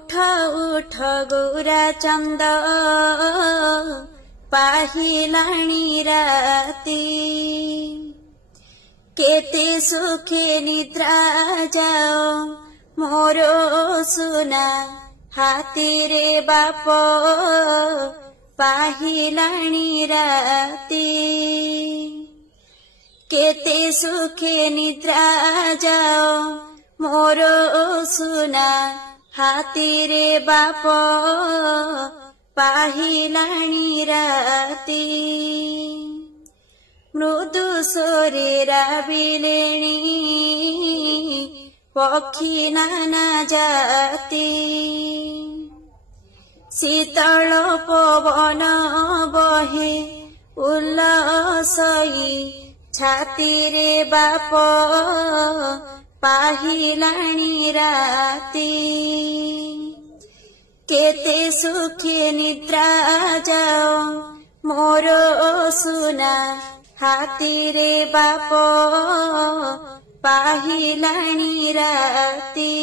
उठ उठ गोरा चंद पाहिलाणी राती केते सुखे निद्रा जाओ मोरो सुना हाथी रे बाप पाहिलाणी राती केते सुखे निद्रा जाओ मोरो सुना हाथी रे बाप पाहिलाणी राती मृदु शरीरा बिलेणी पक्षी नाना जाती शीतल पवन बहे उल्लासई छाती रे बाप पाहिलाणी राती केते सुखे निद्रा जाओ मोरो सुना हाथी रे बाप पाहिलाणी राती।